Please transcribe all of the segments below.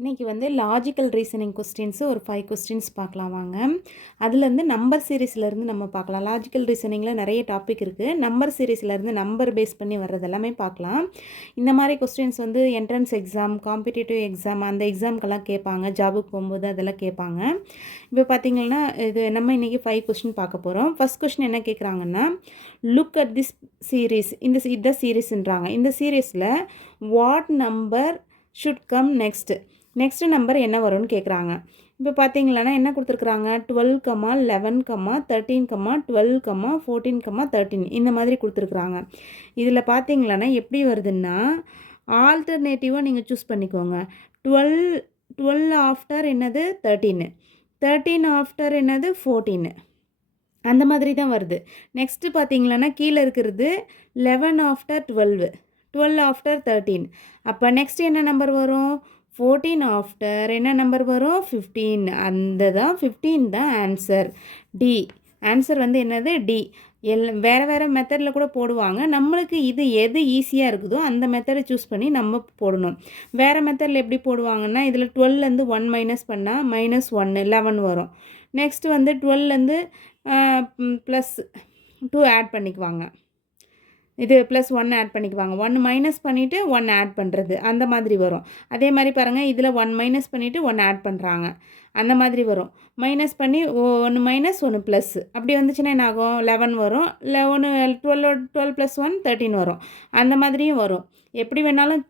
இன்றைக்கி வந்து logical reasoning questions ஒரு 5 கொஸ்டின்ஸ் பார்க்கலாம் வாங்க. அதுலேருந்து நம்பர் சீரீஸ்லேருந்து நம்ம பார்க்கலாம். லாஜிக்கல் ரீசனிங்கில் நிறைய டாபிக் இருக்குது. நம்பர் சீரீஸ்லேருந்து நம்பர் பேஸ் பண்ணி வர்றது எல்லாமே பார்க்கலாம். இந்த மாதிரி கொஸ்டின்ஸ் வந்து என்ட்ரன்ஸ் எக்ஸாம், காம்படிட்டிவ் எக்ஸாம் அந்த எக்ஸாம்க்கெல்லாம் கேட்பாங்க. ஜாபுக்கு போகும்போது அதெல்லாம் கேட்பாங்க. இப்போ பார்த்திங்கன்னா இது நம்ம இன்றைக்கி 5 கொஸ்டின் பார்க்க போகிறோம். ஃபஸ்ட் கொஸ்டின் என்ன கேட்குறாங்கன்னா, லுக் அட் திஸ் சீரீஸ். இந்த சீரீஸ்ன்றாங்க. இந்த சீரீஸில் what number should come next number என்ன வரும்னு கேட்குறாங்க. இப்போ பார்த்தீங்களன்னா என்ன கொடுத்துருக்குறாங்க, 12, 11, 13, 12, 14, 13 இந்த மாதிரி கொடுத்துருக்குறாங்க. இதில் பார்த்தீங்களன்னா எப்படி வருதுன்னா, ஆல்டர்னேட்டிவாக நீங்கள் சூஸ் பண்ணிக்கோங்க. 12 ஆஃப்டர் என்னது 13 ஆஃப்டர் என்னது 14 அந்த மாதிரி தான் வருது. நெக்ஸ்ட்டு பார்த்தீங்களன்னா கீழே இருக்கிறது 11 ஆஃப்டர் 12 ஆஃப்டர் 13. அப்போ நெக்ஸ்ட் என்ன நம்பர் வரும், 14 ஆஃப்டர் என்ன நம்பர் வரும், 15. அந்த தான் 15 தான் ஆன்சர். டி ஆன்சர் வந்து என்னது, டி. வேறு மெத்தடில் கூட போடுவாங்க. நம்மளுக்கு இது எது ஈஸியாக இருக்குதோ அந்த மெத்தடை சூஸ் பண்ணி நம்ம போடணும். வேறு மெத்தடில் எப்படி போடுவாங்கன்னா, இதில் 12லேருந்து 1 மைனஸ் பண்ணால் -1 11 வரும். நெக்ஸ்ட்டு வந்து 12லேருந்து +2 ஆட் பண்ணிக்குவாங்க. இது +1 ஆட் பண்ணிக்குவாங்க. 1 மைனஸ் பண்ணிவிட்டு 1 ஆட் பண்ணுறது அந்த மாதிரி வரும். அதே மாதிரி பாருங்கள், இதில் 1 மைனஸ் பண்ணிவிட்டு 1 ஆட் பண்ணுறாங்க. அந்த மாதிரி வரும். மைனஸ் பண்ணி 1 மைனஸ் 1 ப்ளஸ் அப்படி வந்துச்சுன்னா என்ன ஆகும், 11 வரும். 12 + 1 13 வரும். அந்த மாதிரியும் வரும். எப்படி வேணாலும்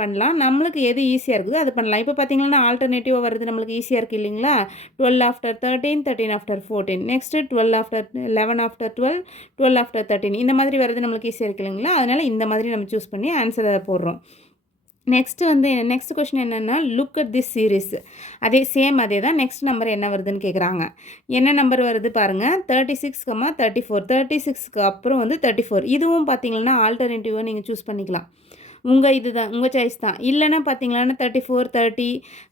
பண்ணலாம். நம்மளுக்கு எது ஈஸியாக இருக்குதோ அது பண்ணலாம். இப்போ பார்த்தீங்கன்னா ஆல்டர்னேட்டிவாக வருது, நம்மளுக்கு ஈஸியாக இருக்குது இல்லைங்களா. 12 after 13, 13 after 14, next 12 after 11 after 12, 12 after 13 இந்த மாதிரி வருது, நம்மளுக்கு ஈஸியாக இருக்குது இல்லைங்களா. அதனால் இந்த மாதிரி நம்ம சூஸ் பண்ணி ஆன்சரை போடுறோம். நெக்ஸ்ட் கொஸ்டின் என்னென்னா, லுக் அட் திஸ் சீரீஸ். அதே தான். நெக்ஸ்ட் நம்பர் என்ன வருதுன்னு கேட்குறாங்க. என்ன நம்பர் வருது பாருங்கள், 36, 34. 36க்கு அப்புறம் வந்து 34. இதுவும் பார்த்தீங்கன்னா ஆல்டர்னேட்டிவாக நீங்கள் சூஸ் பண்ணிக்கலாம். உங்கள் சாய்ஸ் தான். இல்லைன்னா பார்த்தீங்கன்னா 34, 30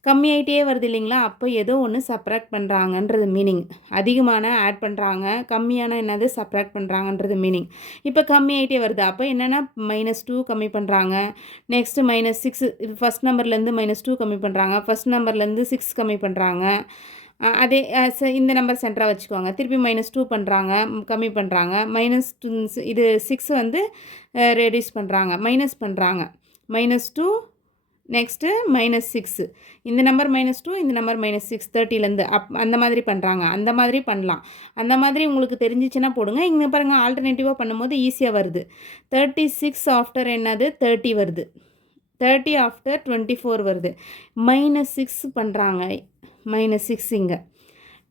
கம்மியாயிட்டே வருது இல்லைங்களா. அப்போ ஏதோ ஒன்று சப்ராக்ட் பண்ணுறாங்கன்றது மீனிங். அதிகமான ஆட் பண்ணுறாங்க, கம்மியான என்னது சப்ராக்ட் பண்ணுறாங்கன்றது மீனிங். இப்போ கம்மியாயிட்டே வருது, அப்போ என்னென்னா -2 கம்மி பண்ணுறாங்க. நெக்ஸ்ட்டு -6 இது ஃபஸ்ட் நம்பர்லேருந்து -2 கம்மி பண்ணுறாங்க. ஃபஸ்ட் நம்பர்லேருந்து 6 கம்மி பண்ணுறாங்க. அதே இந்த நம்பர் சென்டராக வச்சுக்கோங்க. திருப்பி -2 பண்ணுறாங்க, கம்மி பண்ணுறாங்க. -2 இது 6 வந்து ரெடியூஸ் பண்ணுறாங்க, மைனஸ் பண்ணுறாங்க. -2 நெக்ஸ்ட்டு -6 இந்த நம்பர் -2 இந்த நம்பர் -6 30லேருந்து அந்த மாதிரி பண்ணுறாங்க. அந்த மாதிரி பண்ணலாம். அந்த மாதிரி உங்களுக்கு தெரிஞ்சிச்சுன்னா போடுங்க. இங்கே பாருங்கள், ஆல்டர்னேட்டிவாக பண்ணும்போது ஈஸியாக வருது. 36 ஆஃப்டர் என்னது 30 வருது. 30 ஆஃப்டர் 24 வருது. -6 பண்ணுறாங்க. -6 இங்கே.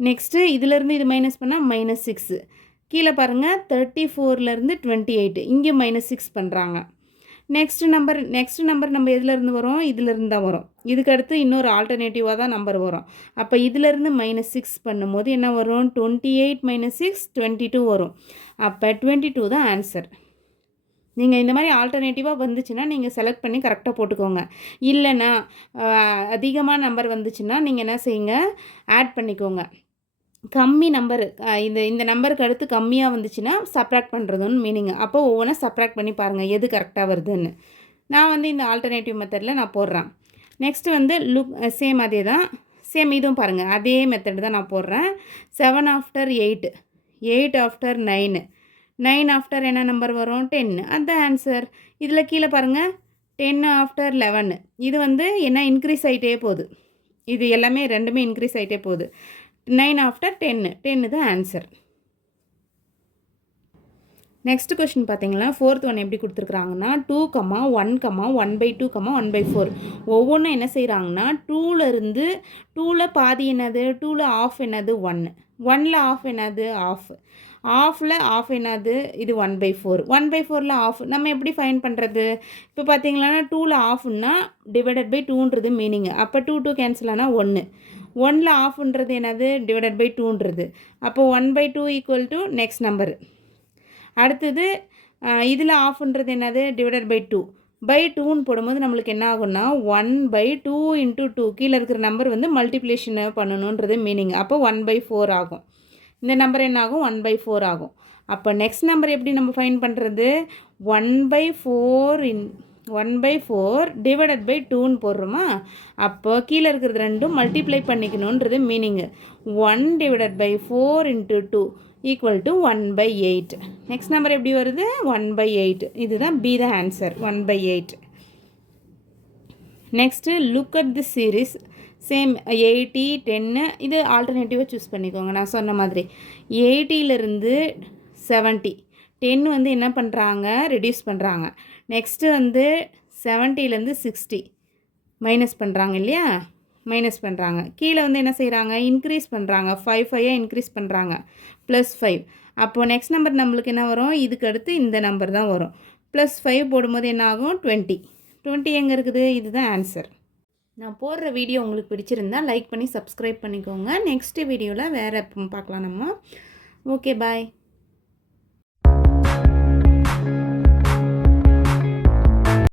நெக்ஸ்ட்டு இதிலேருந்து இது மைனஸ் பண்ணால் -6. கீழே பாருங்கள், 34லேருந்து 28 இங்கே -6 பண்ணுறாங்க. நெக்ஸ்ட் நம்பர் நம்ம எதுலேருந்து வரும், இதிலேருந்து தான் வரும். இதுக்கு அடுத்து இன்னொரு ஆல்டர்னேட்டிவாக தான் நம்பர் வரும். அப்போ இதிலேருந்து -6 பண்ணும்போது என்ன வரும், 28 - 6 22 வரும். அப்போ 22 தான் ஆன்சர். நீங்கள் இந்த மாதிரி ஆல்டர்னேட்டிவாக வந்துச்சுன்னா நீங்கள் செலக்ட் பண்ணி கரெக்டாக போட்டுக்கோங்க. இல்லைன்னா அதிகமாக நம்பர் வந்துச்சுன்னா நீங்கள் என்ன செய்யுங்க, ஆட் பண்ணிக்கோங்க. கம்மி நம்பரு இந்த நம்பருக்கு அடுத்து கம்மியாக வந்துச்சுன்னா சப்ராக்ட் பண்ணுறதுன்னு மீனிங். அப்போ ஒவ்வொன்றா சப்ராக்ட் பண்ணி பாருங்கள் எது கரெக்டாக வருதுன்னு. நான் வந்து இந்த ஆல்டர்னேட்டிவ் மெத்தடில் நான் போடுறேன். நெக்ஸ்ட்டு வந்து சேம் அதே தான். இதுவும் பாருங்கள், அதே மெத்தட் தான் நான் போடுறேன். 7 ஆஃப்டர் 8, 8 ஆஃப்டர் 9, 9 ஆஃப்டர் என்ன நம்பர் வரும், 10. அதுதான் ஆன்சர். இதில் கீழே பாருங்கள், 10 ஆஃப்டர் 11. இது வந்து என்ன இன்க்ரீஸ் ஆகிட்டே போகுது. இது எல்லாமே ரெண்டுமே இன்க்ரீஸ் ஆகிட்டே போகுது. 9 ஆஃப்டர் 10 தான் ஆன்சர். நெக்ஸ்ட் கொஷின் பார்த்தீங்கன்னா, 4th ஒன் எப்படி கொடுத்துருக்குறாங்கன்னா, 2, 1, 1/2, 1/4 ஒவ்வொன்றும் என்ன செய்கிறாங்கன்னா, 2ல் பாதி என்னது, 2ல் ஆஃப் என்னது 1, 1ல் ஆஃப் என்னது ஆஃப், ஆஃபில் ஆஃப் என்னது இது 1/4, 1/4ல் ஆஃப் நம்ம எப்படி ஃபைன் பண்ணுறது. இப்போ பார்த்தீங்கன்னா 2ல் ஆஃப்னா /2ன்றது மீனிங். அப்போ 2 கேன்சல் ஆனால் 1, 1ல் ஆஃப்ன்றது என்னது /2ன்றது. அப்போ 1/2 = நெக்ஸ்ட் நம்பரு. அடுத்தது இதில் ஆஃப்ன்றது என்னது /2/2ன்னு போடும்போது நம்மளுக்கு என்ன ஆகும்னா 1/2 × 2 கீழே இருக்கிற நம்பர் வந்து மல்டிப்ளிகேஷன் பண்ணணுன்றது மீனிங். அப்போ 1/4 ஆகும். இந்த நம்பர் என்ன ஆகும், 1/4 ஆகும். அப்போ நெக்ஸ்ட் நம்பர் எப்படி நம்ம ஃபைண்ட் பண்ணுறது, 1/4 1/4 டிவைடட் பை 2ன்னு போடுறோமா, அப்போ கீழே இருக்கிறது ரெண்டும் மல்டிப்ளை பண்ணிக்கணுன்றது meaning. 1 divided by 4 into 2 equal to 1/8. Next number எப்படி வருது? 1/8. இதுதான் be the answer, 1/8. Next look at the series. Same 80, 10 இது ஆல்டர்னேட்டிவாக சூஸ் பண்ணிக்கோங்க. நான் சொன்ன மாதிரி 80லேருந்து 70, 10 வந்து என்ன பண்ணுறாங்க, ரெடியூஸ் பண்ணுறாங்க. நெக்ஸ்ட்டு வந்து 70லேருந்து 60 மைனஸ் பண்ணுறாங்க இல்லையா, மைனஸ் பண்ணுறாங்க. கீழே வந்து என்ன செய்கிறாங்க, இன்க்ரீஸ் பண்ணுறாங்க. 5 இன்க்ரீஸ் பண்ணுறாங்க, +5. அப்போது நெக்ஸ்ட் நம்பர் நம்மளுக்கு என்ன வரும், இதுக்கு அடுத்து இந்த நம்பர் தான் வரும். +5 போடும்போது என்ன ஆகும், 20. 20 எங்கே இருக்குது? இதுதான் ஆன்சர். நான் போடுற வீடியோ உங்களுக்கு பிடிச்சிருந்தா லைக் பண்ணி சப்ஸ்கிரைப் பண்ணிக்கோங்க. நெக்ஸ்ட் வீடியோவில் வேறு பார்க்கலாம் நம்ம. ஓகே, பாய்.